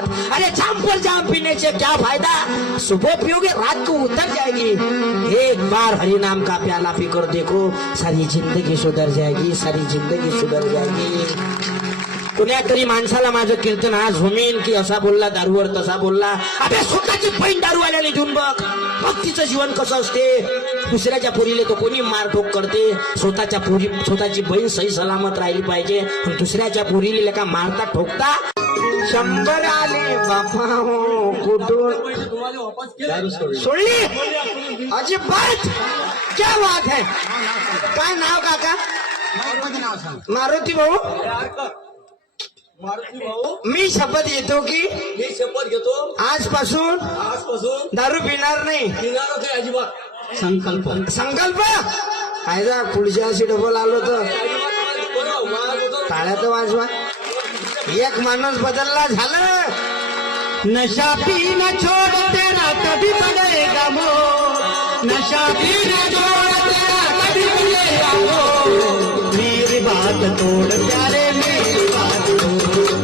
अरे जाम पर जाम पीने से क्या फायदा, सुबह पियोगे रात को उतर जाएगी। एक बार हरि नाम का प्याला पीकर देखो, सारी जिंदगी सुधर जाएगी, सारी जिंदगी सुधर जाएगी। कुणीतरी माणसाला माझं कीर्तन आज होमीन की असा बोलला दारूवर तसा बोलला, अबे स्वतःची बहीण दारूवाल्याने घेऊन बघ, भक्तीचं जीवन कसं असते। दुसऱ्याच्या पोरीले तो कोणी मारठोक करते, स्वतःची बहीण सही सलामत राहिली पाहिजे, पण दुसऱ्याच्या पोरीले का मारता ठोकता। 100 आले बापा हो कुठून सोडली अजिबात, क्या बात है। काय नाव काका? मारुती भाऊ। मी शपथ घेतो की आजपासून दारू पिणार नाही। संकल्प फायदा पुढच्या अशी डबल आलो तर टाळ्या तर वाजवा। एक माणूस बदलला झालं। नशा पीना छोड़ तेरा कभी बनेगा मोर, नशा पीना छोड़ तेरा कभी बनेगा मोर, मेरी बात तोड़ प्यार